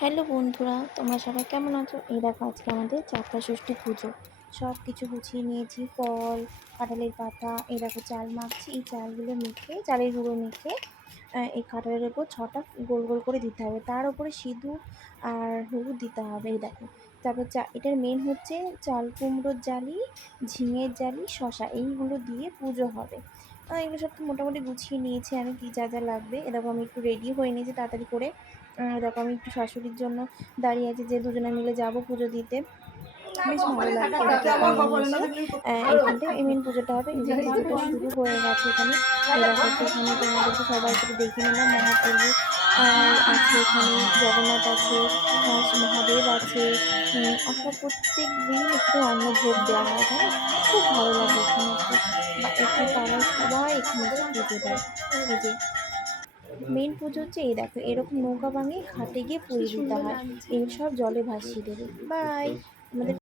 Hello বন্ধুরা, তোমরা সবাই কেমন আছো? এই দেখো আজকে আমাদের যাত্রা ষষ্ঠী পুজো। সব কিছু গুছিয়ে নিয়েছি, ফল, কাঁঠালের পাতা, এই দেখো চাল মাখছি। এই চালগুলো মেখে, চালের গুঁড়ো মেখে এই কাঁঠালের ওপর ছটা গোল গোল করে দিতে হবে। তার উপরে সিঁদুর আর হলুদ দিতে হবে, এই দেখো। তারপর চা, এটার মেন হচ্ছে চাল কুমড়োর জালি, ঝিঙের জালি শশা এইগুলো দিয়ে পুজো হবে। এগুলো সব তো মোটামুটি গুছিয়ে নিয়েছি আমি কী যা যা লাগবে। এরকম আমি একটু রেডি হয়ে নিয়েছি তাড়াতাড়ি করে। এরকম আমি একটু শাশুড়ির জন্য দাঁড়িয়ে আছি যে দুজনে মিলে যাব পুজো দিতে। বেশ ভালো লাগছে এই মেন পুজোটা হবে। এই যে পুজোটা শুরু হয়ে গেছে এখানে। এরকম এখানে তোমাদেরকে সবাইকে দেখে নিলাম। মহাপ্রভু আছে এখানে জগন্নাথ আছে মহাদেব আছে। আসলে প্রত্যেক দিন একটু অন্ন ভোগ দেওয়া হয় তাই খুব ভালো লাগে এখানে। পুজো দেয় এই যে মেন পুজো হচ্ছে এই দেখো এরকম নৌকা ভাঙে ঘাটে গিয়ে পুজো দিতে হয়। এই সব জলে ভাসিয়ে দেবে। বাই আমাদের